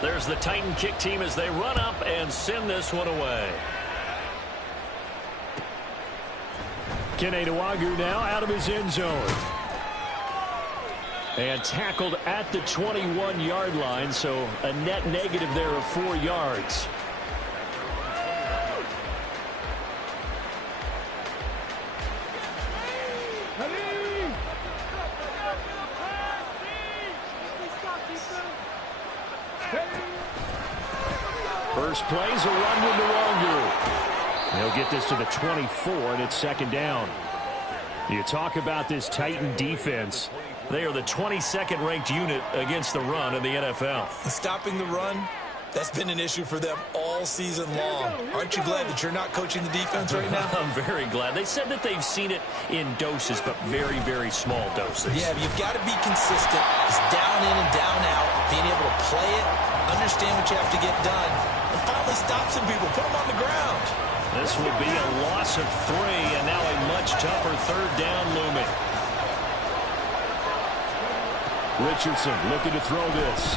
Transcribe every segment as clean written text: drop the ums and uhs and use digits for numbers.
There's the Titan kick team as they run up and send this one away. Kene Nwangwu now out of his end zone. And tackled at the 21-yard line, so a net negative there of 4 yards. First play's a run with Nwangwu. He'll get this to the 24, and it's second down. You talk about this Titan defense. They are the 22nd ranked unit against the run in the NFL. Stopping the run, that's been an issue for them all season long. Aren't you glad that you're not coaching the defense right now? I'm very glad. They said that they've seen it in doses, but very, very small doses. Yeah, but you've got to be consistent. It's down in and down out. Being able to play it, understand what you have to get done, and finally stop some people, put them on the ground. This will be a loss of 3, and now a much tougher third down looming. Richardson looking to throw this.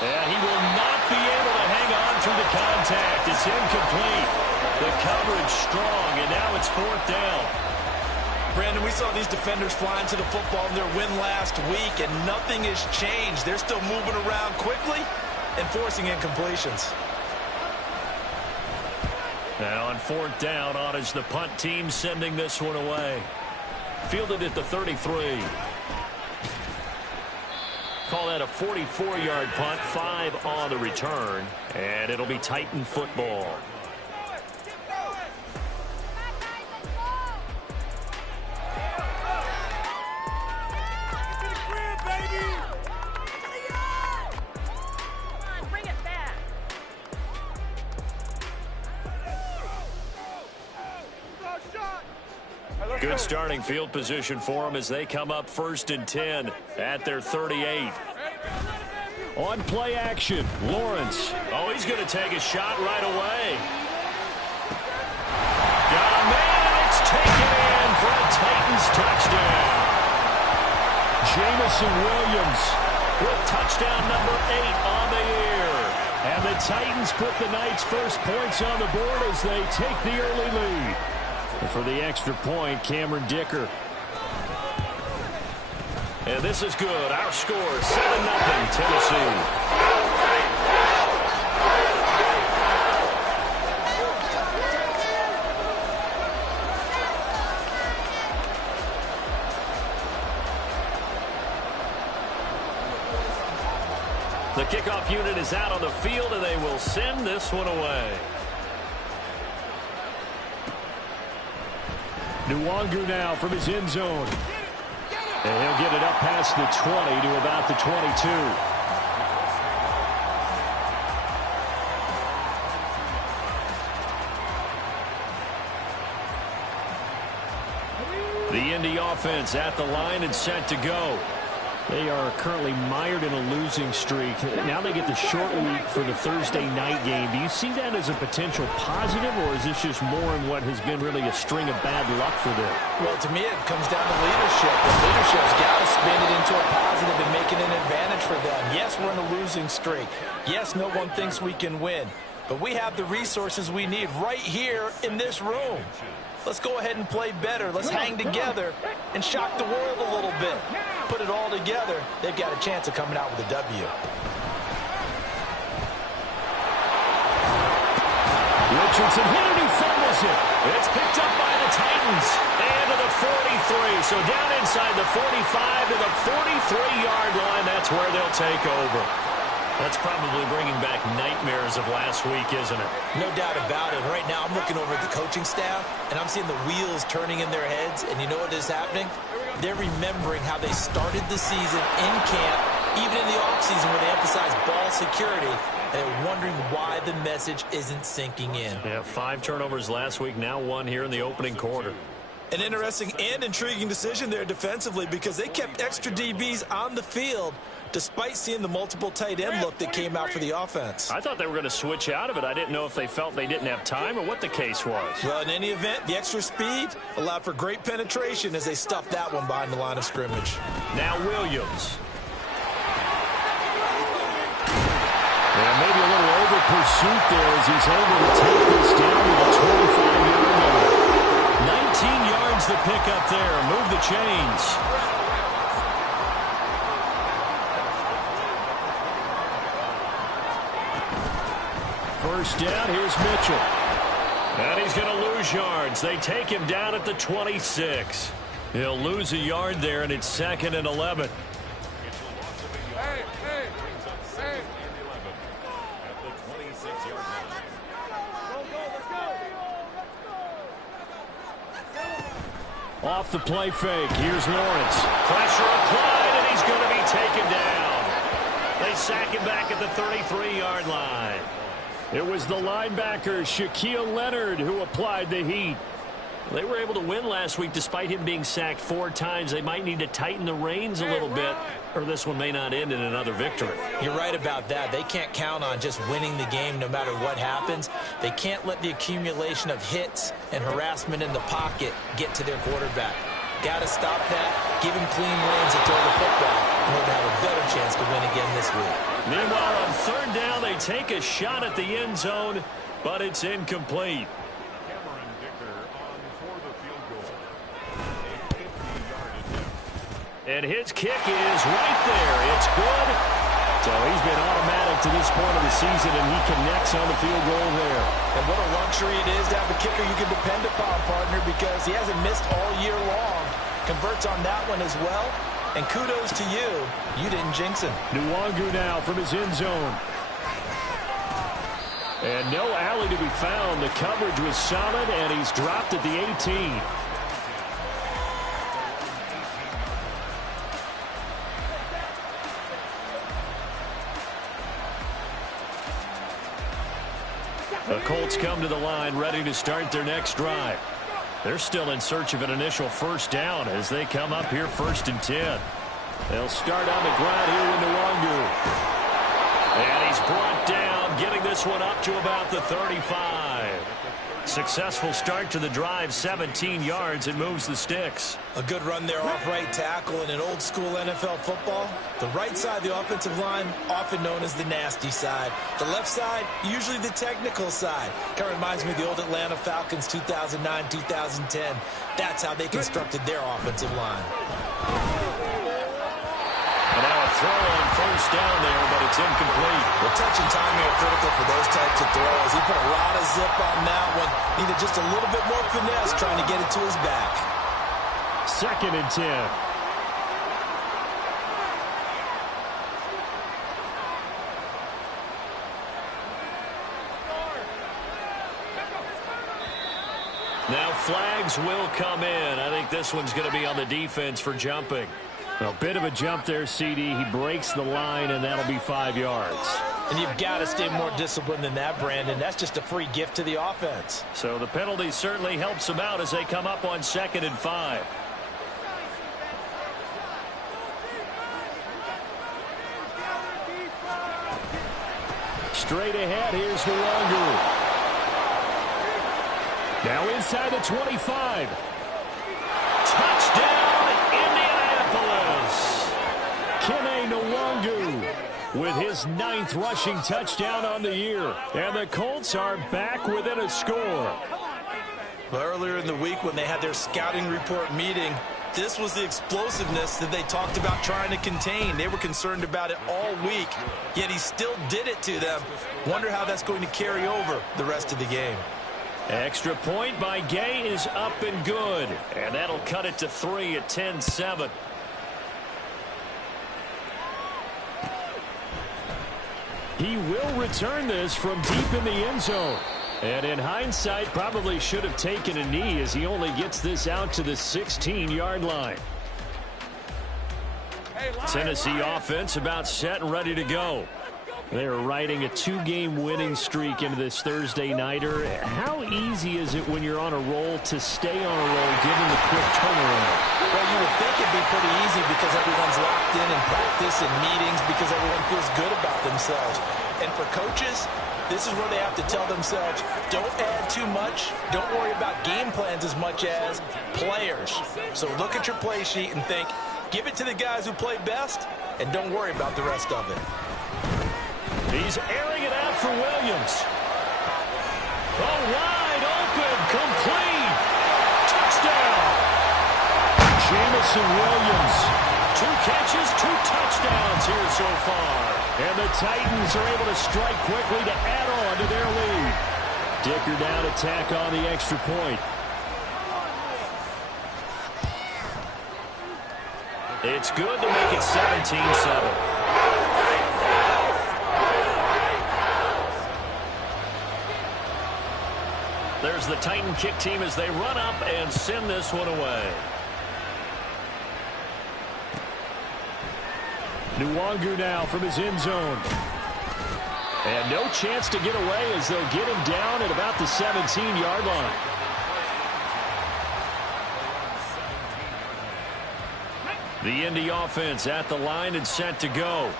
And he will not be able to hang on through the contact. It's incomplete. The coverage strong, and now it's 4th down. Brandon, we saw these defenders flying to the football in their win last week, and nothing has changed. They're still moving around quickly and forcing incompletions. Now on 4th down, on is the punt team sending this one away. Fielded at the 33. Call that a 44-yard punt, 5 on the return, and it'll be Titan football. Good starting field position for them as they come up 1st and 10 at their 38. On play action, Lawrence. Oh, he's going to take a shot right away. Got a man, and it's taken in for a Titans touchdown. Jamison Williams with touchdown number 8 on the year. And the Titans put the Knights' first points on the board as they take the early lead. And for the extra point, Cameron Dicker. And this is good. Our score, 7-0 Tennessee. The kickoff unit is out on the field, and they will send this one away. Nwangwu now from his end zone. And he'll get it up past the 20 to about the 22. The Indy offense at the line and set to go. They are currently mired in a losing streak. Now they get the short week for the Thursday night game. Do you see that as a potential positive, or is this just more in what has been really a string of bad luck for them? Well, to me, it comes down to leadership. The leadership's got to spin it into a positive and make it an advantage for them. Yes, we're in a losing streak. Yes, no one thinks we can win. But we have the resources we need right here in this room. Let's go ahead and play better. Let's hang together and shock the world a little bit. Put it all together, they've got a chance of coming out with a W. Richardson hit it, he fumbles it. It's picked up by the Titans. And to the 43. So down inside the 45 to the 43-yard line. That's where they'll take over. That's probably bringing back nightmares of last week, isn't it? No doubt about it. Right now, I'm looking over at the coaching staff, and I'm seeing the wheels turning in their heads. And you know what is happening? They're remembering how they started the season in camp, even in the offseason where they emphasized ball security. And they're wondering why the message isn't sinking in. Yeah, 5 turnovers last week, now 1 here in the opening quarter. An interesting and intriguing decision there defensively because they kept extra DBs on the field despite seeing the multiple tight end look that came out for the offense. I thought they were going to switch out of it. I didn't know if they felt they didn't have time or what the case was. Well, in any event, the extra speed allowed for great penetration as they stuffed that one behind the line of scrimmage. Now Williams. And maybe a little over pursuit there as he's able to take this down to the 25-yard line. 19 yards to pick up there. Move the chains. First down, here's Mitchell. And he's going to lose yards. They take him down at the 26. He'll lose a yard there, and it's 2nd and 11. Off the play fake, here's Lawrence. Pressure applied, and he's going to be taken down. They sack him back at the 33-yard line. It was the linebacker, Shaquille Leonard, who applied the heat. They were able to win last week despite him being sacked 4 times. They might need to tighten the reins a little bit, or this one may not end in another victory. You're right about that. They can't count on just winning the game no matter what happens. They can't let the accumulation of hits and harassment in the pocket get to their quarterback. Got to stop that, give him clean reins to throw the football in order to have a better chance to win again this week. Meanwhile, on 3rd down, they take a shot at the end zone, but it's incomplete. And his kick is right there. It's good. So he's been automatic to this point of the season, and he connects on the field goal there. And what a luxury it is to have a kicker you can depend upon, partner, because he hasn't missed all year long. Converts on that one as well. And kudos to you. You didn't jinx him. Nwangu now from his end zone. And no alley to be found. The coverage was solid, and he's dropped at the 18. The Colts come to the line ready to start their next drive. They're still in search of an initial 1st down as they come up here 1st and 10. They'll start on the ground here with Nwangu. And he's brought down, getting this one up to about the 35. Successful start to the drive, 17 yards. It moves the sticks. A good run there off right tackle in an old school NFL football. The right side of the offensive line, often known as the nasty side. The left side, usually the technical side. Kind of reminds me of the old Atlanta Falcons 2009-2010. That's how they constructed their offensive line. And now a throw on 1st down there, but it's incomplete. The touch and timing are critical for those types of throws. He put a lot of zip on that one. Needed just a little bit more finesse trying to get it to his back. 2nd and 10. Now flags will come in. I think this one's going to be on the defense for jumping. A bit of a jump there, CD. He breaks the line, and that'll be 5 yards. And you've got to stay more disciplined than that, Brandon. That's just a free gift to the offense. So the penalty certainly helps them out as they come up on 2nd and 5. Straight ahead, here's Nwangu. Now inside the 25. Touchdown, Indianapolis. Kene Nwangu with his 9th rushing touchdown on the year. And the Colts are back within a score. Well, earlier in the week when they had their scouting report meeting, this was the explosiveness that they talked about trying to contain. They were concerned about it all week, yet he still did it to them. Wonder how that's going to carry over the rest of the game. Extra point by Gay is up and good. And that'll cut it to 3 at 10-7. He will return this from deep in the end zone. And in hindsight, probably should have taken a knee as he only gets this out to the 16-yard line. Tennessee offense about set and ready to go. They're riding a 2-game winning streak into this Thursday nighter. How easy is it when you're on a roll to stay on a roll given the quick turnaround? Well, you would think it'd be pretty easy because everyone's locked in practice and meetings because everyone feels good about themselves. And for coaches, this is where they have to tell themselves, don't add too much. Don't worry about game plans as much as players. So look at your play sheet and think, give it to the guys who play best, and don't worry about the rest of it. He's airing it out for Williams. Oh, wide open, complete. Touchdown. Jamison Williams. 2 catches, 2 touchdowns here so far. And the Titans are able to strike quickly to add on to their lead. Dicker down to tack on the extra point. It's good to make it 17-7. There's the Titan kick team as they run up and send this one away. Nwangu now from his end zone. And no chance to get away as they'll get him down at about the 17-yard line. The Indy offense at the line and set to go.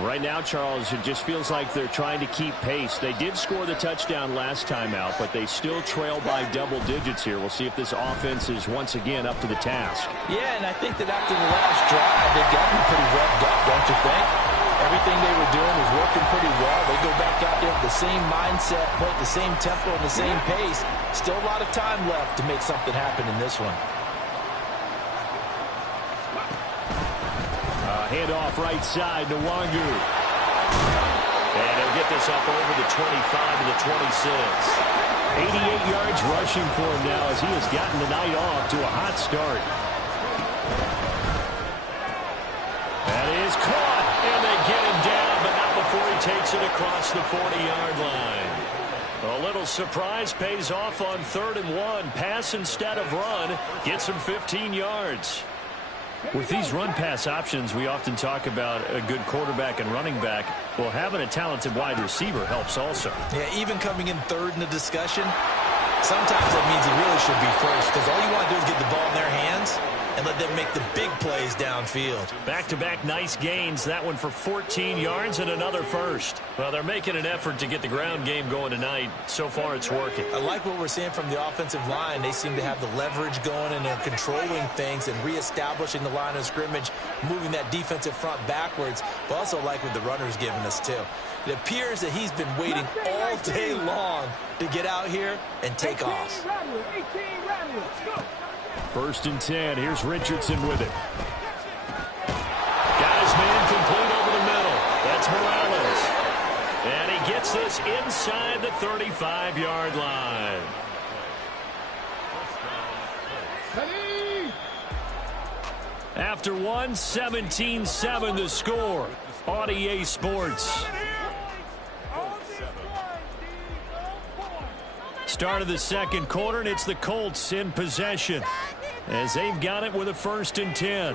Right now, Charles, it just feels like they're trying to keep pace. They did score the touchdown last time out, but they still trail by double digits here. We'll see if this offense is once again up to the task. Yeah, and I think that after the last drive, they've gotten pretty revved up, don't you think? Everything they were doing was working pretty well. They go back out there with the same mindset, play at the same tempo and the same pace. Still a lot of time left to make something happen in this one. Handoff right side, Nwangu. And he'll get this up over the 25 to the 26. 88 yards rushing for him now as he has gotten the night off to a hot start. That is caught, and they get him down, but not before he takes it across the 40-yard line. A little surprise pays off on 3rd and 1. Pass instead of run. Gets him 15 yards. With these run-pass options, we often talk about a good quarterback and running back. Well, having a talented wide receiver helps also. Yeah, even coming in 3rd in the discussion, sometimes that means he really should be first, because all you want to do is get the ball in their hands and let them make the big plays downfield. Back-to-back nice gains. That one for 14 yards and another first. Well, they're making an effort to get the ground game going tonight. So far, it's working. I like what we're seeing from the offensive line. They seem to have the leverage going, and they're controlling things and reestablishing the line of scrimmage, moving that defensive front backwards. But also like what the runner's giving us, too. It appears that he's been waiting all day long to get out here and take off. 1st and 10. Here's Richardson with it. Got his man complete over the middle. That's Morales. And he gets this inside the 35-yard line. After one, 17-7 the score on EA Sports. Start of the 2nd quarter, and it's the Colts in possession as they've got it with a 1st and 10.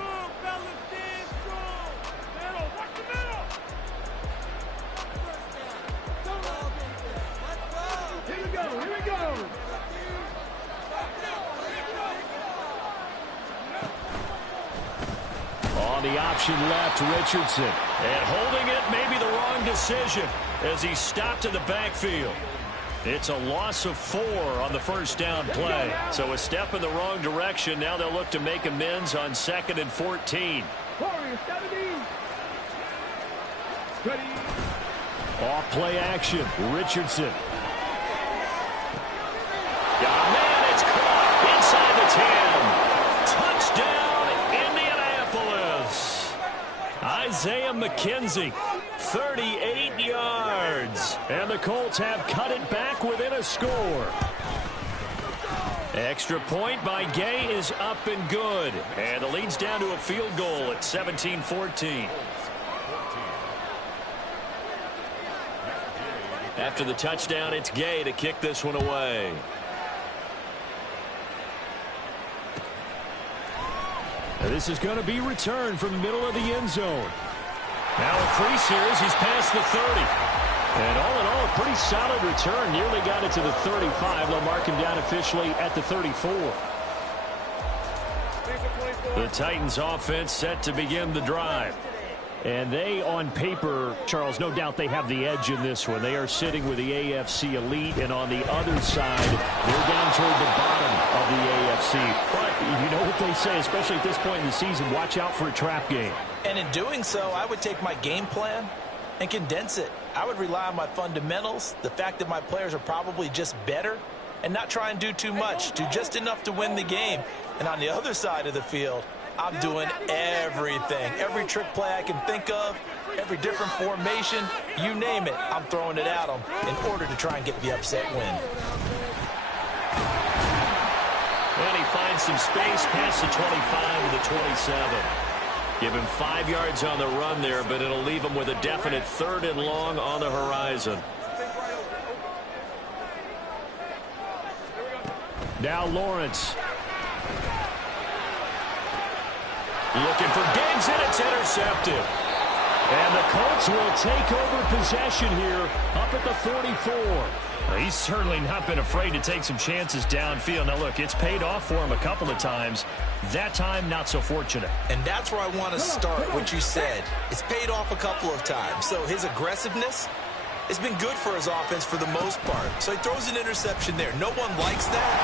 On the option left, Richardson. And holding it may be the wrong decision as he stopped in the backfield. It's a loss of 4 on the 1st down play. So a step in the wrong direction. Now they'll look to make amends on 2nd and 14. Off play action, Richardson. Oh, man, it's caught inside the 10. Touchdown, Indianapolis. Isaiah McKenzie. 38 yards. And the Colts have cut it back within a score. Extra point by Gay is up and good. And the lead's down to a field goal at 17-14. After the touchdown, it's Gay to kick this one away. And this is going to be returned from the middle of the end zone. Now a crease here as he's past the 30. And all in all, a pretty solid return. Nearly got it to the 35. They'll mark him down officially at the 34. The Titans offense set to begin the drive. And they, on paper, Charles, no doubt they have the edge in this one. They are sitting with the AFC elite, and on the other side, they're down toward the bottom of the AFC. But you know what they say, especially at this point in the season, watch out for a trap game. And in doing so, I would take my game plan and condense it. I would rely on my fundamentals, the fact that my players are probably just better, and not try and do too much, do just enough to win the game. And on the other side of the field, I'm doing everything. Every trick play I can think of, every different formation, you name it, I'm throwing it at them in order to try and get the upset win. And he finds some space past the 25 to the 27. Give him 5 yards on the run there, but it'll leave him with a definite 3rd and long on the horizon. Now Lawrence. Looking for Diggs, and it's intercepted. And the Colts will take over possession here up at the 44. He's certainly not been afraid to take some chances downfield. Now, look, it's paid off for him a couple of times. That time, not so fortunate. And that's where I want to start, what you said. It's paid off a couple of times. So his aggressiveness has been good for his offense for the most part. So he throws an interception there. No one likes that,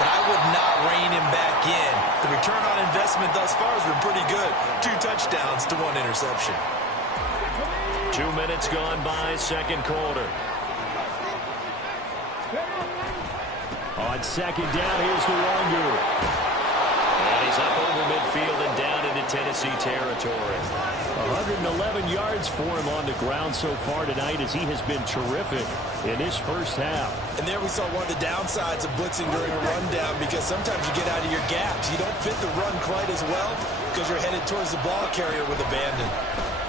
but I would not rein him back in. The return on investment thus far has been pretty good. 2 touchdowns to 1 interception. 2 minutes gone by, second quarter. On second down, here's the Wangu. And he's up over midfield and down into Tennessee territory. 111 yards for him on the ground so far tonight as he has been terrific in this first half. And there we saw one of the downsides of blitzing during a rundown, because sometimes you get out of your gaps. You don't fit the run quite as well because you're headed towards the ball carrier with abandon.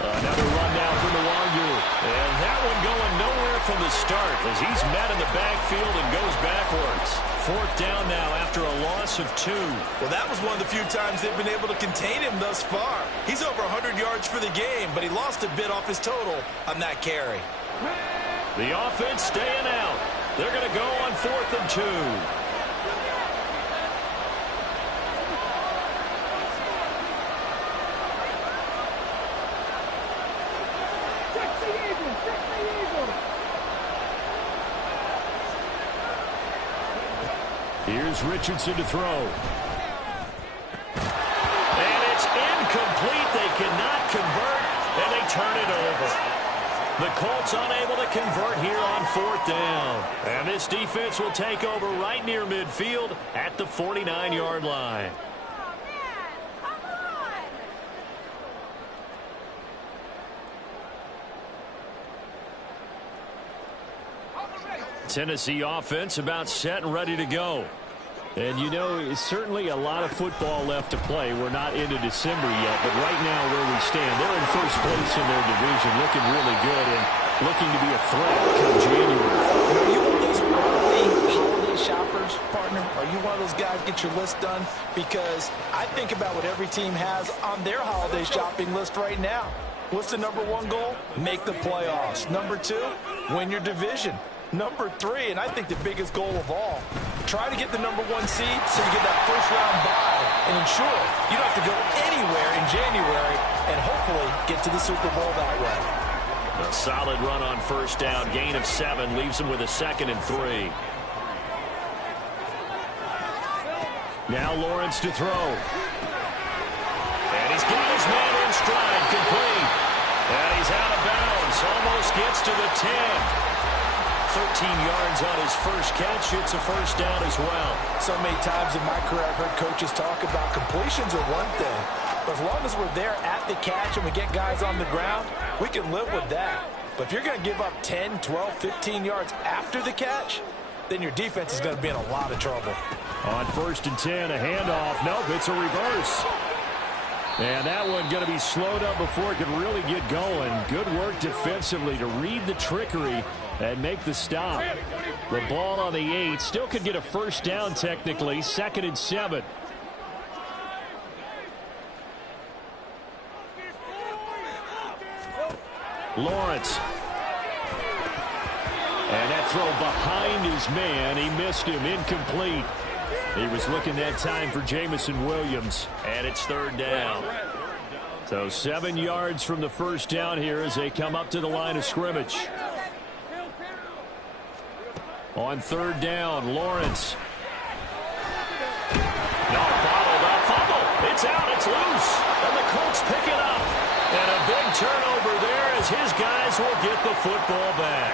Another run down from the Wangu. And that one going nowhere from the start as he's met in the backfield and goes backwards. 4th down now after a loss of 2. Well, that was one of the few times they've been able to contain him thus far. He's over 100 yards for the game, but he lost a bit off his total on that carry. The offense staying out. They're going to go on 4th and 2. Here's Richardson to throw. And it's incomplete. They cannot convert, and they turn it over. The Colts unable to convert here on 4th down. And this defense will take over right near midfield at the 49-yard line. Tennessee offense about set and ready to go. And you know, it's certainly a lot of football left to play. We're not into December yet, but right now where we stand, they're in first place in their division, looking really good and looking to be a threat come January. Are you one of those early holiday shoppers, partner? Are you one of those guys get your list done? Because I think about what every team has on their holiday shopping list right now. What's the number 1 goal? Make the playoffs. Number 2, win your division. Number 3, and I think the biggest goal of all, try to get the number 1 seed so you get that first-round bye and ensure you don't have to go anywhere in January and hopefully get to the Super Bowl that way. A solid run on 1st down. Gain of 7 leaves them with a 2nd and 3. Now Lawrence to throw. And he's got his man in stride, complete. And he's out of bounds, almost gets to the 10. 13 yards on his first catch. It's a first down as well. So many times in my career I've heard coaches talk about completions are one thing, but as long as we're there at the catch and we get guys on the ground, we can live with that. But if you're going to give up 10, 12, 15 yards after the catch, then your defense is going to be in a lot of trouble. On 1st and 10, a handoff. Nope, it's a reverse. And that one going to be slowed up before it can really get going. Good work defensively to read the trickery and make the stop. The ball on the 8. Still could get a first down technically. 2nd and 7. Lawrence. And that throw behind his man. He missed him. Incomplete. He was looking that time for Jamison Williams. And it's 3rd down. So 7 yards from the first down here as they come up to the line of scrimmage. On 3rd down, Lawrence. No, bottled up, fumble. It's out, it's loose. And the Colts pick it up. And a big turnover there as his guys will get the football back.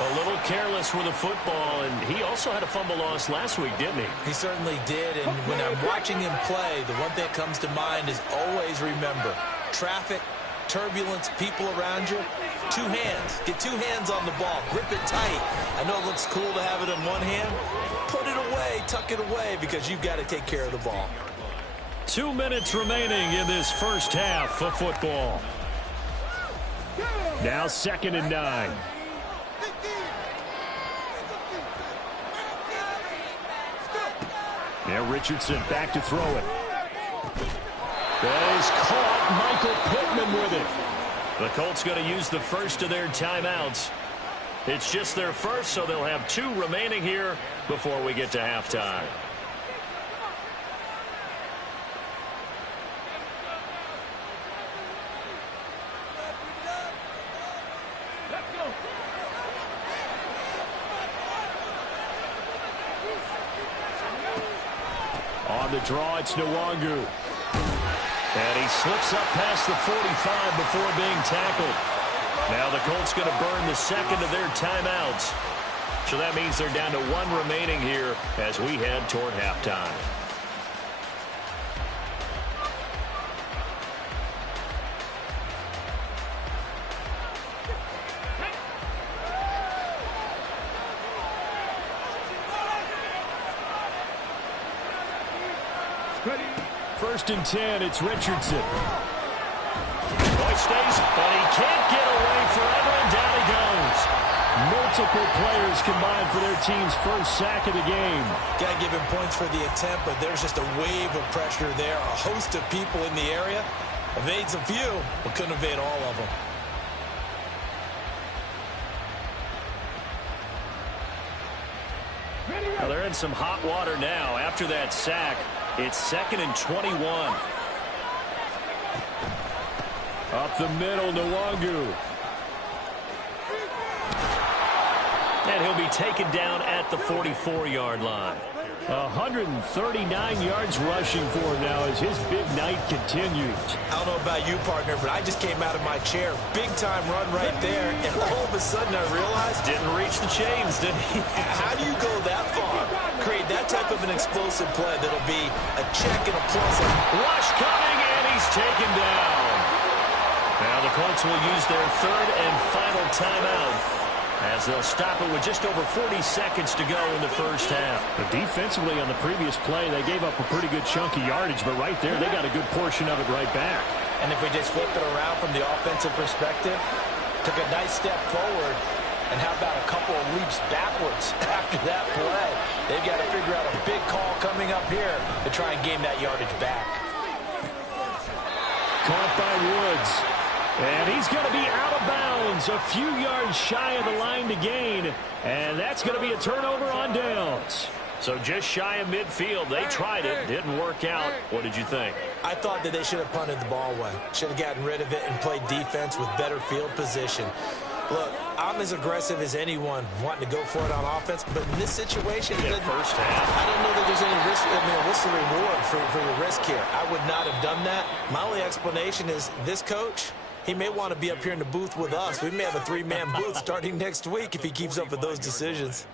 A little careless with the football, and he also had a fumble loss last week, didn't he? He certainly did, and when I'm watching him play, the one thing that comes to mind is always remember, traffic, turbulence, people around you, two hands. Get two hands on the ball. Grip it tight. I know it looks cool to have it in one hand. Put it away, tuck it away, because you've got to take care of the ball. 2 minutes remaining in this first half of football. Now 2nd and 9. Now Richardson back to throw it. That is caught. Michael Pittman with it. The Colts going to use the first of their timeouts. It's just their first, so they'll have 2 remaining here before we get to halftime. On the draw, it's Nwangu. And he slips up past the 45 before being tackled. Now the Colts going to burn the second of their timeouts. So that means they're down to 1 remaining here as we head toward halftime. First and 10, it's Richardson. Boy stays, but he can't get away forever, and down he goes. Multiple players combined for their team's first sack of the game. Got to give him points for the attempt, but there's just a wave of pressure there. A host of people in the area. Evades a few, but couldn't evade all of them. Well, they're in some hot water now. After that sack, it's 2nd and 21. Up the middle, Nwangu. And he'll be taken down at the 44-yard line. 139 yards rushing for him now as his big night continues. I don't know about you, partner, but I just came out of my chair. Big-time run right there, and all of a sudden I realized... Didn't reach the chains, did he? How do you go that far? Create that type of an explosive play that'll be a check and a plus. Rush coming, and he's taken down. Now the Colts will use their 3rd and final timeout as they'll stop it with just over 40 seconds to go in the first half. But defensively on the previous play, they gave up a pretty good chunk of yardage, but right there, they got a good portion of it right back. And if we just flip it around from the offensive perspective, took a nice step forward, and how about a couple of leaps backwards after that play? They've got to figure out a big call coming up here to try and gain that yardage back. Caught by Woods. And he's going to be out of bounds, a few yards shy of the line to gain. And that's going to be a turnover on downs. So just shy of midfield. They tried it. Didn't work out. What did you think? I thought that they should have punted the ball away. Should have gotten rid of it and played defense with better field position. Look, I'm as aggressive as anyone wanting to go for it on offense, but in this situation, first half. I don't know that there's any risk. I mean, what's the reward for your risk here? I would not have done that. My only explanation is this coach, he may want to be up here in the booth with us. We may have a 3-man booth starting next week if he keeps up with those decisions.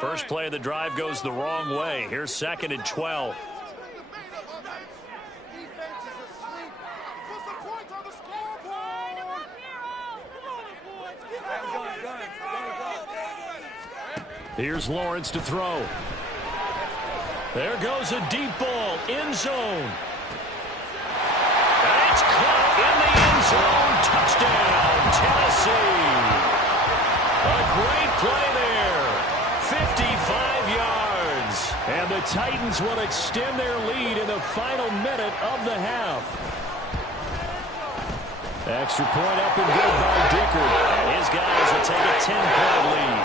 First play of the drive goes the wrong way. Here's 2nd and 12. Here's Lawrence to throw. There goes a deep ball, end zone. And it's caught in the end zone. Touchdown, Tennessee. A great play there. 55 yards. And the Titans will extend their lead in the final minute of the half. Extra point up and good by Dicker. And his guys will take a 10-point lead.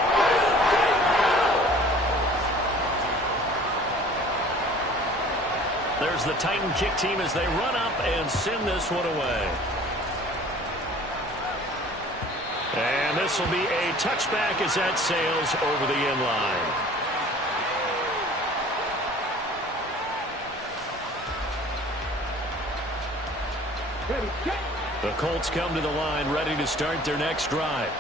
There's the Titan kick team as they run up and send this one away. And this will be a touchback as that sails over the end line. The Colts come to the line ready to start their next drive.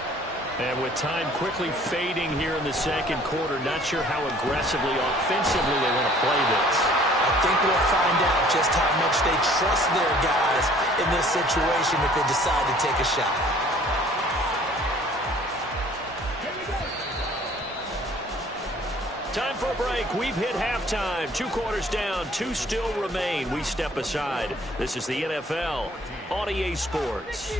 And with time quickly fading here in the second quarter, not sure how aggressively, offensively they want to play this. I think we'll find out just how much they trust their guys in this situation if they decide to take a shot. Time for a break. We've hit halftime. 2 quarters down. 2 still remain. We step aside. This is the NFL on EA Sports.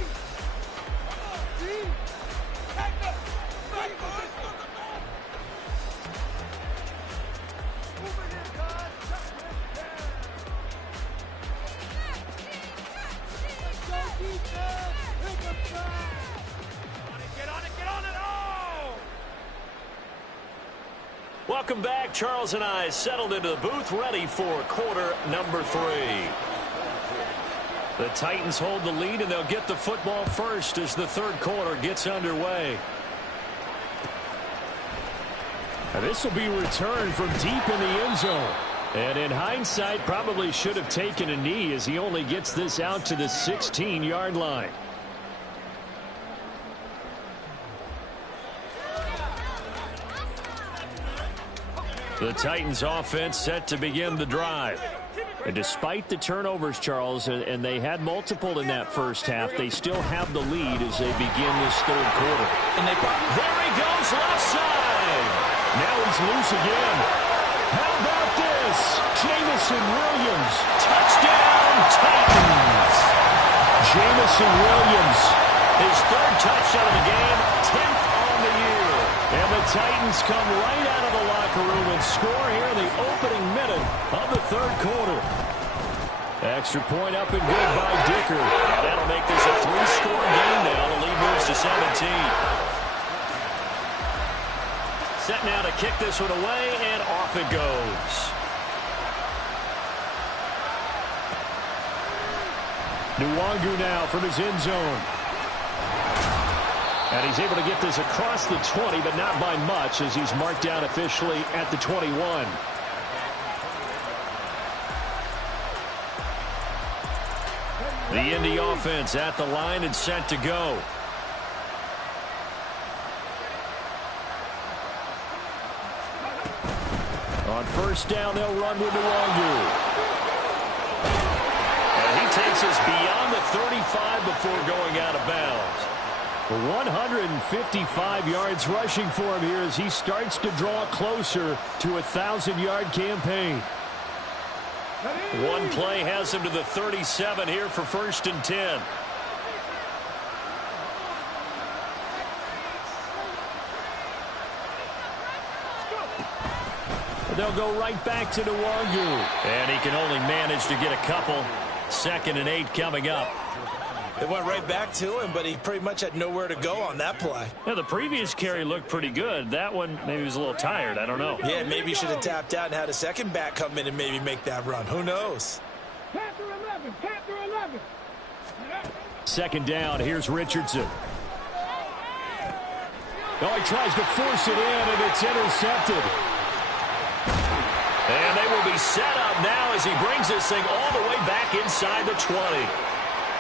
Welcome back. Charles and I settled into the booth, ready for quarter number 3. The Titans hold the lead, and they'll get the football first as the third quarter gets underway. And this will be returned from deep in the end zone. And in hindsight, probably should have taken a knee as he only gets this out to the 16-yard line. The Titans offense set to begin the drive. And despite the turnovers, Charles, and they had multiple in that first half, they still have the lead as they begin this third quarter. And there he goes, left side. Now he's loose again. How about this? Jamison Williams. Touchdown, Titans. Jamison Williams. His 3rd touchdown of the game, 10th on the year. And the Titans come right out of the locker room and score here in the opening minute of the third quarter. Extra point up and good by Dicker. And that'll make this a 3-score game now. The lead moves to 17. Set now to kick this one away, and off it goes. Nwangu now from his end zone. And he's able to get this across the 20, but not by much as he's marked down officially at the 21. The Indy offense at the line and set to go. On first down, they'll run with Nwangu. And he takes us beyond the 35 before going out of bounds. 155 yards rushing for him here as he starts to draw closer to a 1,000-yard campaign. One play has him to the 37 here for 1st and 10. They'll go right back to Nwangu. And he can only manage to get a couple. 2nd and 8 coming up. They went right back to him, but he pretty much had nowhere to go on that play. Yeah, the previous carry looked pretty good. That one, maybe he was a little tired. I don't know. Yeah, maybe he should have tapped out and had a second back come in and maybe make that run. Who knows? Panther 11. 2nd down. Here's Richardson. Oh, he tries to force it in, and it's intercepted. And they will be set up now as he brings this thing all the way back inside the 20.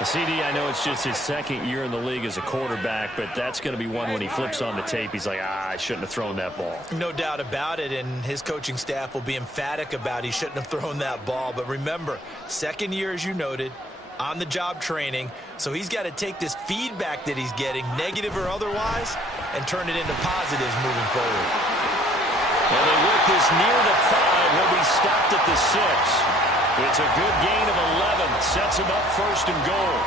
CD, I know it's just his 2nd year in the league as a quarterback, but that's going to be one when he flips on the tape. He's like, I shouldn't have thrown that ball. No doubt about it, and his coaching staff will be emphatic about he shouldn't have thrown that ball. But remember, 2nd year, as you noted, on-the-job training, so he's got to take this feedback that he's getting, negative or otherwise, and turn it into positives moving forward. Well, they work this near the 5. He'll be stopped at the 6. It's a good gain of 11. Sets him up 1st and goal.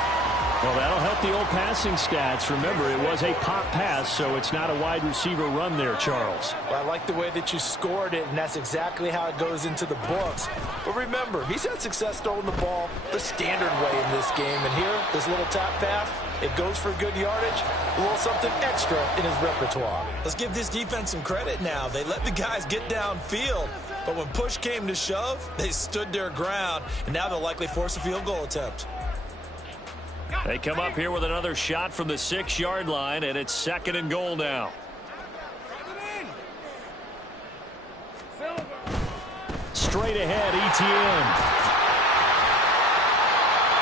Well, that'll help the old passing stats. Remember, it was a pop pass, so it's not a wide receiver run there, Charles. Well, I like the way that you scored it, and that's exactly how it goes into the books. But remember, he's had success throwing the ball the standard way in this game. And here, this little tap pass, it goes for good yardage, a little something extra in his repertoire. Let's give this defense some credit now. They let the guys get downfield, but when push came to shove, they stood their ground, and now they'll likely force a field goal attempt. They come up here with another shot from the 6-yard line, and it's 2nd and goal now. Straight ahead, ETN.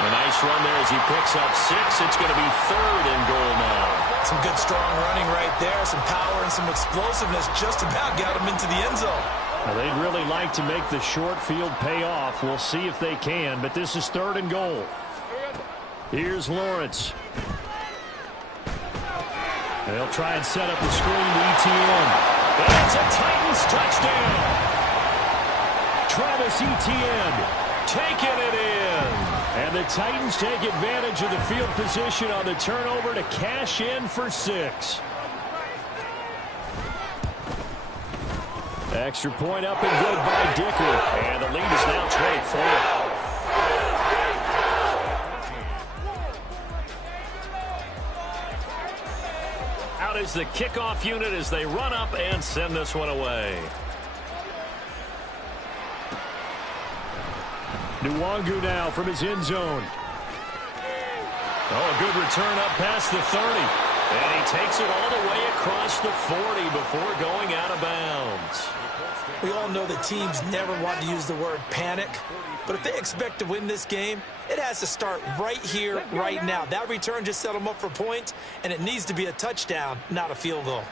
A nice run there as he picks up 6. It's going to be 3rd and goal now. Some good strong running right there. Some power and some explosiveness just about got him into the end zone. Well, they'd really like to make the short field pay off. We'll see if they can, but this is 3rd and goal. Here's Lawrence. They'll try and set up the screen to ETN. That's a Titans touchdown. Travis Etienne taking it in. And the Titans take advantage of the field position on the turnover to cash in for 6. Extra point up and good by Dicker. And the lead is now 24. Out is the kickoff unit as they run up and send this one away. Nwangu now from his end zone. Oh, a good return up past the 30. And he takes it all the way across the 40 before going out of bounds. We all know that teams never want to use the word panic. But if they expect to win this game, it has to start right here, right now. That return just set them up for points, and it needs to be a touchdown, not a field goal.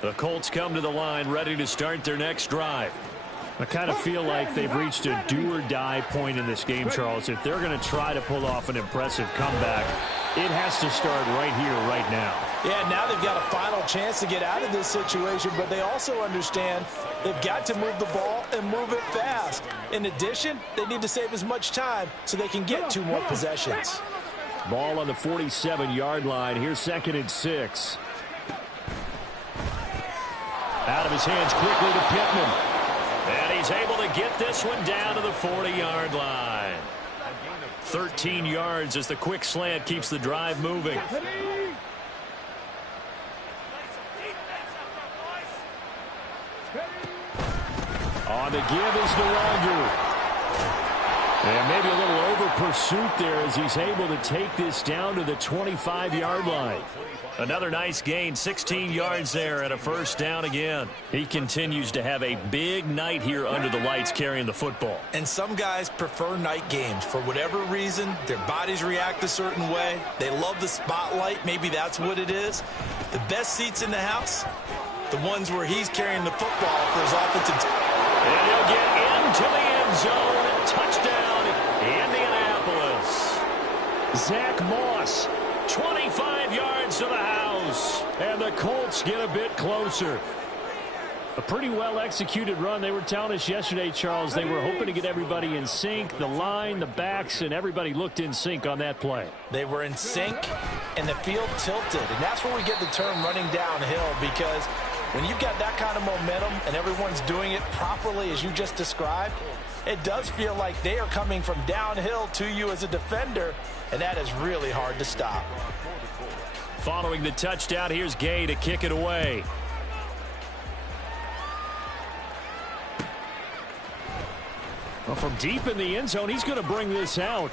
The Colts come to the line ready to start their next drive. I kind of feel like they've reached a do-or-die point in this game, Charles. If they're going to try to pull off an impressive comeback, it has to start right here, right now. Yeah, now they've got a final chance to get out of this situation, but they also understand they've got to move the ball and move it fast. In addition, they need to save as much time so they can get 2 more possessions. Ball on the 47-yard line. Here's 2nd and 6. Out of his hands quickly to Pittman. And he's able to get this one down to the 40-yard line. 13 yards as the quick slant keeps the drive moving. On the give is Nwangu. And maybe a little over pursuit there as he's able to take this down to the 25-yard line. Another nice gain, 16 yards there and a first down again. He continues to have a big night here under the lights carrying the football. And some guys prefer night games. For whatever reason, their bodies react a certain way. They love the spotlight. Maybe that's what it is. The best seats in the house, the ones where he's carrying the football for his offensive team. And he'll get into the end zone. Touchdown, Indianapolis. Zach Moss. 25 yards to the house. And the Colts get a bit closer. A pretty well-executed run. They were telling us yesterday, Charles, they were hoping to get everybody in sync. The line, the backs, and everybody looked in sync on that play. They were in sync, and the field tilted. And that's where we get the term running downhill, because when you've got that kind of momentum and everyone's doing it properly as you just described, it does feel like they are coming from downhill to you as a defender, and that is really hard to stop. Following the touchdown, here's Gay to kick it away. Well, from deep in the end zone, he's going to bring this out.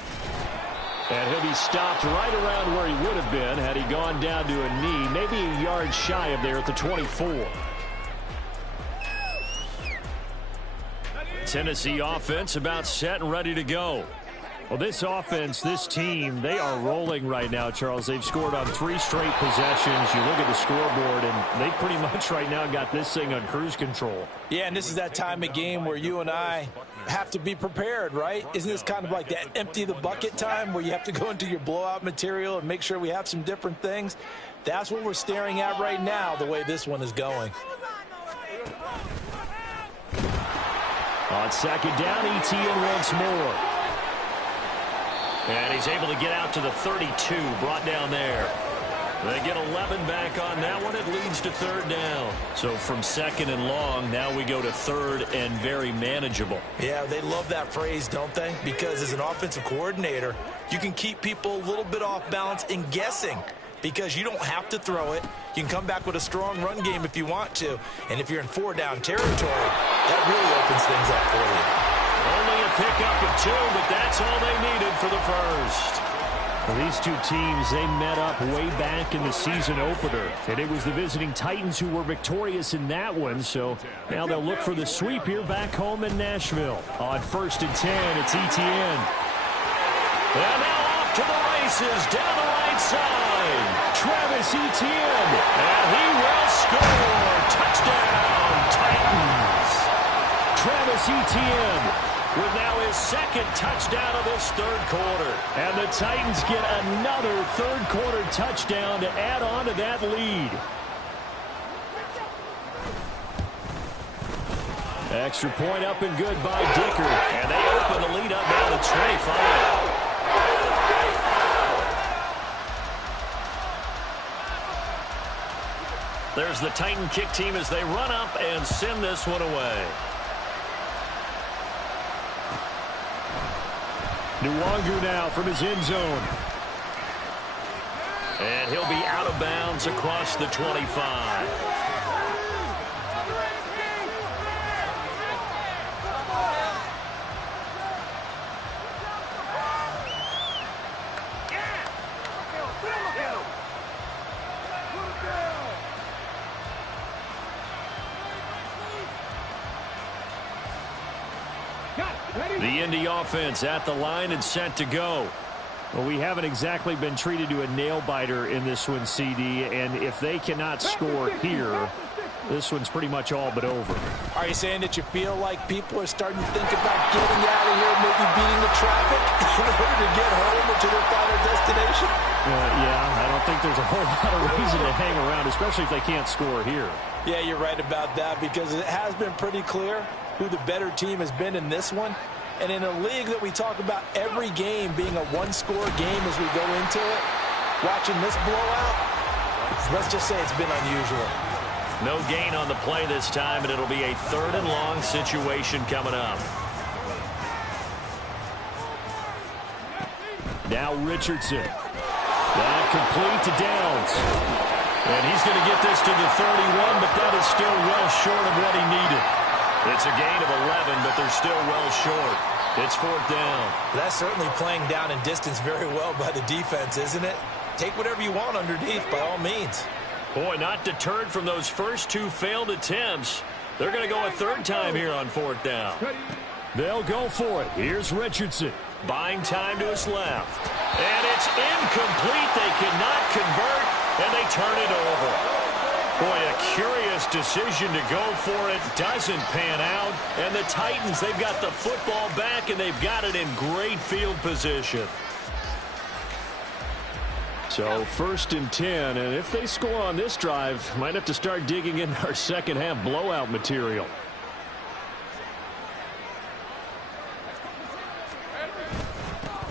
And he'll be stopped right around where he would have been had he gone down to a knee, maybe a yard shy of there at the 24. Tennessee offense about set and ready to go. Well, this offense, this team, they are rolling right now, Charles. They've scored on 3 straight possessions. You look at the scoreboard, and they pretty much right now got this thing on cruise control. Yeah, and this is that time of game where you and I have to be prepared, right? Isn't this kind of like that empty the bucket time where you have to go into your blowout material and make sure we have some different things? That's what we're staring at right now, the way this one is going. On second down, Etienne once more. And he's able to get out to the 32, brought down there. They get 11 back on that one. It leads to third down. So from second and long, now we go to third and very manageable. Yeah, they love that phrase, don't they? Because as an offensive coordinator, you can keep people a little bit off balance and guessing, because you don't have to throw it. You can come back with a strong run game if you want to. And if you're in 4-down territory, that really opens things up for you. Only a pickup of 2, but that's all they needed for the first. Well, these two teams, they met up way back in the season opener. And it was the visiting Titans who were victorious in that one. So now they'll look for the sweep here back home in Nashville. On 1st and 10, it's Etienne. And now off to the races down the right side. Travis Etienne. And he will score. Touchdown, Titans. Travis Etienne with now his second touchdown of this third quarter. And the Titans get another third quarter touchdown to add on to that lead. Extra point up and good by Dicker. And they open the lead up now to 25. There's the Titan kick team as they run up and send this one away. Nwangu now from his end zone. And he'll be out of bounds across the 25. The Indy offense at the line and set to go. Well, we haven't exactly been treated to a nail-biter in this one, CD, and if they cannot score here, this one's pretty much all but over. Are you saying that you feel like people are starting to think about getting out of here, maybe beating the traffic in order to get home or to their final destination? Yeah, I don't think there's a whole lot of reason to hang around, especially if they can't score here. Yeah, you're right about that, because it has been pretty clear who the better team has been in this one. And in a league that we talk about every game being a one-score game as we go into it, watching this blowout, let's just say it's been unusual. No gain on the play this time, and it'll be a third and long situation coming up. Now Richardson. That complete to Downs. And he's going to get this to the 31, but that is still well short of what he needed. It's a gain of 11, but they're still well short. It's fourth down. That's certainly playing down in distance very well by the defense, isn't it? Take whatever you want underneath, by all means. Boy, not deterred from those first two failed attempts. They're going to go a third time here on fourth down. They'll go for it. Here's Richardson. Buying time to his left. And it's incomplete. They cannot convert, and they turn it over. Boy, a curious decision to go for it. Doesn't pan out. And the Titans, they've got the football back, and they've got it in great field position. So first and 10, and if they score on this drive, might have to start digging in our second half blowout material.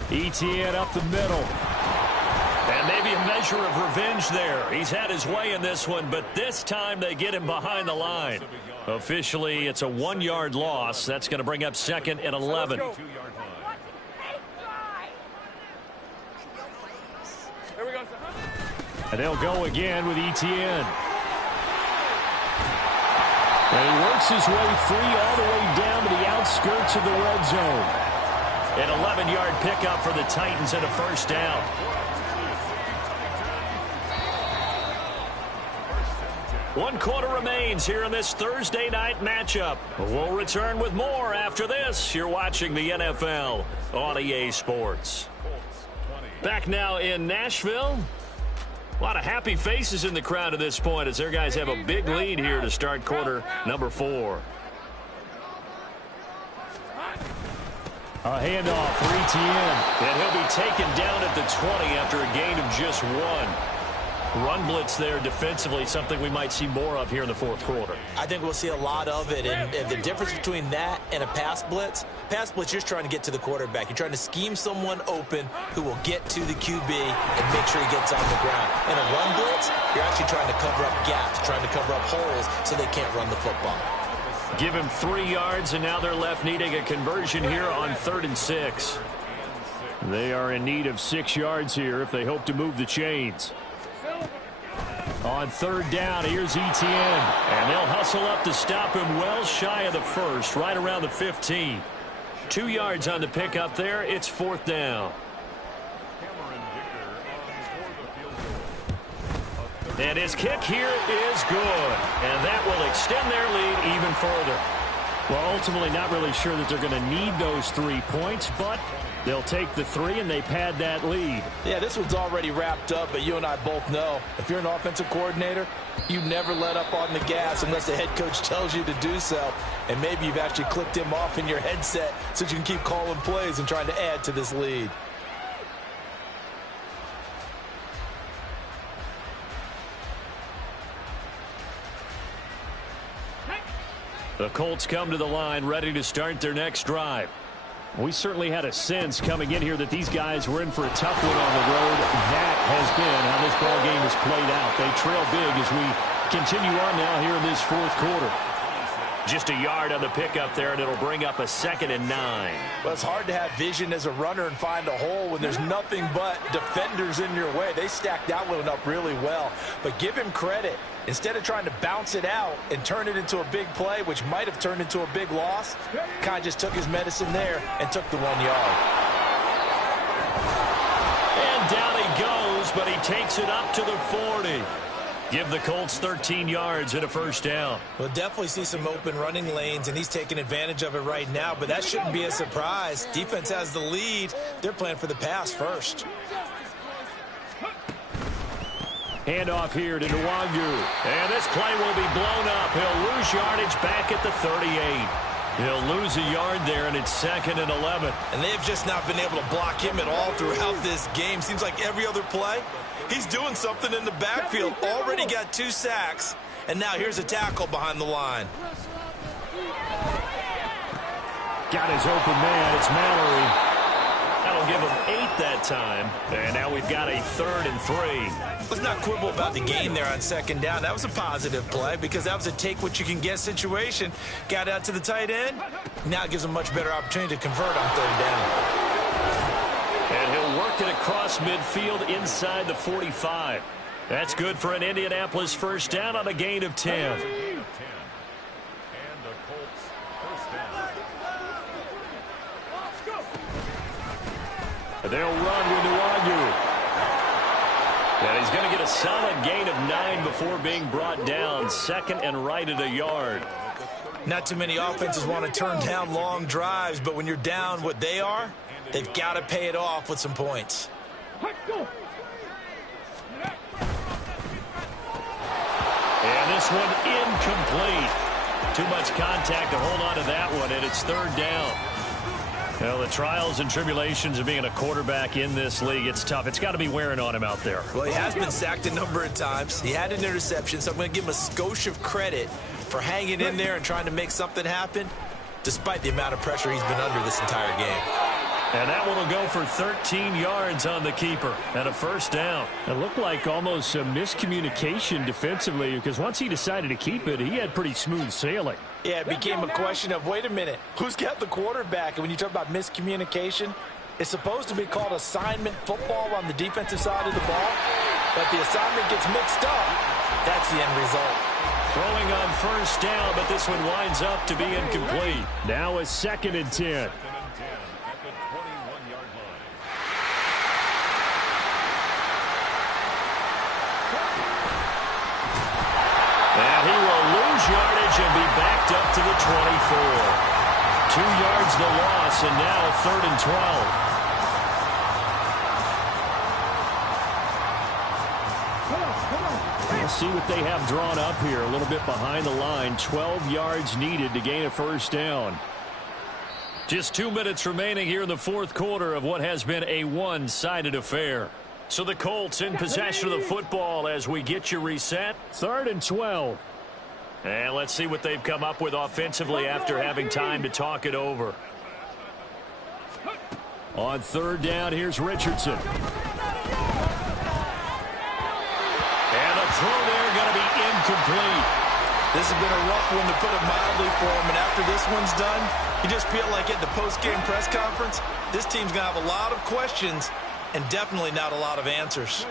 Etienne up the middle. And maybe a measure of revenge there. He's had his way in this one, but this time they get him behind the line. Officially, it's a 1-yard loss. That's going to bring up second and 11. And they'll go again with Etienne. And he works his way free all the way down to the outskirts of the red zone. An 11-yard pickup for the Titans and a first down. One quarter remains here in this Thursday night matchup. We'll return with more after this. You're watching the NFL on EA Sports. Back now in Nashville. A lot of happy faces in the crowd at this point as their guys have a big lead here to start quarter number 4. A handoff for Etienne. And he'll be taken down at the 20 after a gain of just 1. Run blitz there defensively, something we might see more of here in the fourth quarter. I think we'll see a lot of it, and the difference between that and a pass blitz, you're just trying to get to the quarterback. You're trying to scheme someone open who will get to the QB and make sure he gets on the ground. In a run blitz, you're actually trying to cover up gaps, trying to cover up holes so they can't run the football. Give him 3 yards, and now they're left needing a conversion here on 3rd and 6. They are in need of 6 yards here if they hope to move the chains. On 3rd down, here's Etienne. And they'll hustle up to stop him well shy of the first, right around the 15. 2 yards on the pickup there. It's 4th down. And his kick here is good. And that will extend their lead even further. Well, ultimately not really sure that they're going to need those 3 points, but they'll take the 3 and they pad that lead. Yeah, this one's already wrapped up, but you and I both know if you're an offensive coordinator, you never let up on the gas unless the head coach tells you to do so. And maybe you've actually clicked him off in your headset so you can keep calling plays and trying to add to this lead. The Colts come to the line ready to start their next drive. We certainly had a sense coming in here that these guys were in for a tough one on the road. That has been how this ball game has played out. They trail big as we continue on now here in this fourth quarter. Just a yard on the pickup there, and it'll bring up a 2nd and 9. Well, it's hard to have vision as a runner and find a hole when there's nothing but defenders in your way. They stacked that one up really well. But give him credit. Instead of trying to bounce it out and turn it into a big play, which might have turned into a big loss, kind of just took his medicine there and took the 1 yard. And down he goes, but he takes it up to the 40. Give the Colts 13 yards and a first down. We'll definitely see some open running lanes, and he's taking advantage of it right now, but that shouldn't be a surprise. Defense has the lead. They're playing for the pass first. Handoff here to Nwangu. And this play will be blown up. He'll lose yardage back at the 38. He'll lose a yard there, and it's 2nd and 11. And they've just not been able to block him at all throughout this game. Seems like every other play, he's doing something in the backfield. Already got 2 sacks, and now here's a tackle behind the line. Got his open man. It's Mallory. That'll give him 8 that time. And now we've got a 3rd and 3. Let's not quibble about the gain there on 2nd down. That was a positive play because that was a take-what-you-can-get situation. Got out to the tight end. Now it gives him a much better opportunity to convert on 3rd down. And he'll work it across midfield inside the 45. That's good for an Indianapolis first down on a gain of 10. They'll run with Nwangu. And he's going to get a solid gain of 9 before being brought down. 2nd and right at a yard. Not too many offenses want to turn down long drives, but when you're down what they are, they've got to pay it off with some points. And this one incomplete. Too much contact to hold on to that one, and it's 3rd down. Well, the trials and tribulations of being a quarterback in this league, it's tough. It's got to be wearing on him out there. Well, he has been sacked a number of times. He had an interception, so I'm going to give him a skosh of credit for hanging in there and trying to make something happen, despite the amount of pressure he's been under this entire game. And that one will go for 13 yards on the keeper and a first down. It looked like almost some miscommunication defensively because once he decided to keep it, he had pretty smooth sailing. Yeah, it became a question of, wait a minute, who's got the quarterback? And when you talk about miscommunication, it's supposed to be called assignment football on the defensive side of the ball. But the assignment gets mixed up. That's the end result. Throwing on first down, but this one winds up to be incomplete. Now a 2nd and 10. And he will lose yardage and be backed up to the 24. 2 yards the loss, and now 3rd and 12. We'll see what they have drawn up here. A little bit behind the line. 12 yards needed to gain a first down. Just 2 minutes remaining here in the fourth quarter of what has been a one-sided affair. So the Colts in possession of the football as we get you reset. 3rd and 12. And let's see what they've come up with offensively after having time to talk it over. On 3rd down, here's Richardson. And the throw there going to be incomplete. This has been a rough one, to put it mildly, for him. And after this one's done, you just feel like at the post-game press conference, this team's going to have a lot of questions and definitely not a lot of answers.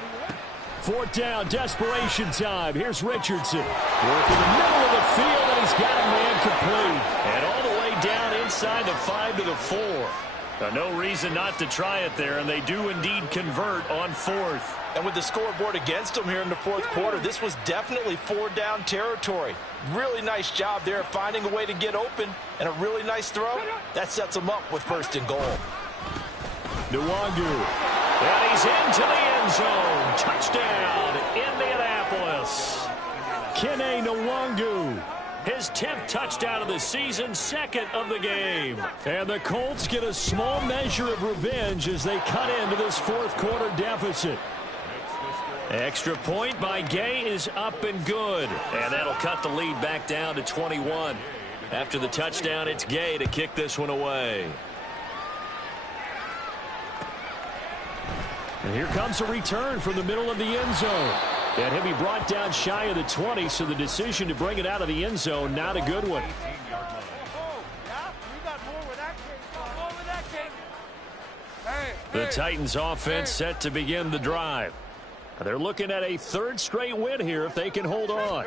4th down, desperation time. Here's Richardson. Working the middle of the field, and he's got a man complete. And all the way down inside the 5 to the 4. No reason not to try it there, and they do indeed convert on 4th. And with the scoreboard against them here in the fourth quarter, this was definitely 4-down territory. Really nice job there finding a way to get open, and a really nice throw. That sets them up with 1st and goal. Nwangu. And he's into the end zone. Touchdown, Indianapolis. Kene Nwangu. His 10th touchdown of the season, 2nd of the game. And the Colts get a small measure of revenge as they cut into this fourth quarter deficit. Extra point by Gay is up and good. And that'll cut the lead back down to 21. After the touchdown, it's Gay to kick this one away. And here comes a return from the middle of the end zone. And he'll be brought down shy of the 20, so the decision to bring it out of the end zone, not a good one. The Titans offense set to begin the drive. They're looking at a 3rd straight win here if they can hold on.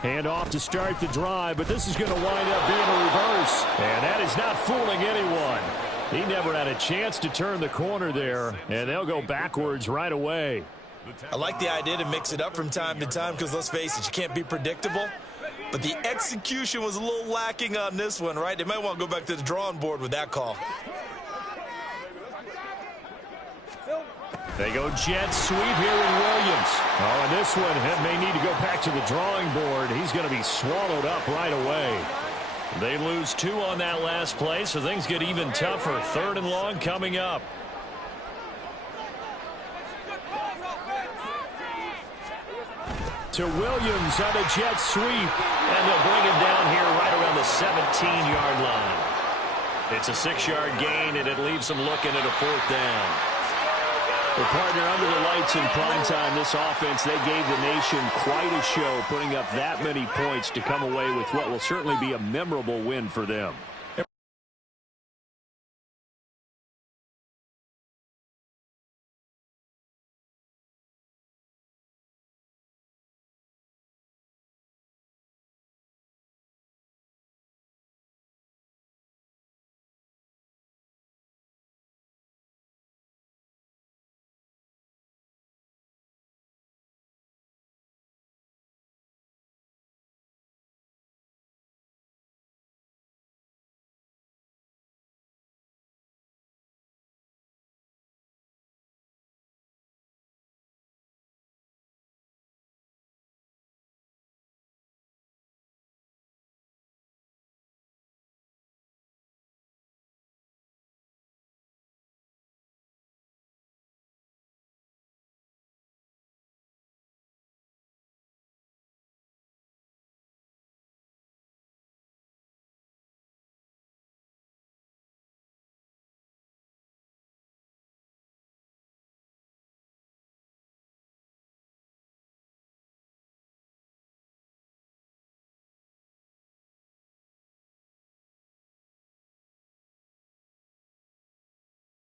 Hand off to start the drive, but this is going to wind up being a reverse. And that is not fooling anyone. He never had a chance to turn the corner there, and they'll go backwards right away. I like the idea to mix it up from time to time because, let's face it, you can't be predictable. But the execution was a little lacking on this one, right? They might want to go back to the drawing board with that call. They go jet sweep here in Williams. Oh, and this one may need to go back to the drawing board. He's going to be swallowed up right away. They lose 2 on that last play, so things get even tougher. 3rd and long coming up. To Williams on a jet sweep. And they'll bring him down here right around the 17-yard line. It's a 6-yard gain, and it leaves them looking at a 4th down. Well, partner, under the lights in primetime, this offense, they gave the nation quite a show, putting up that many points to come away with what will certainly be a memorable win for them.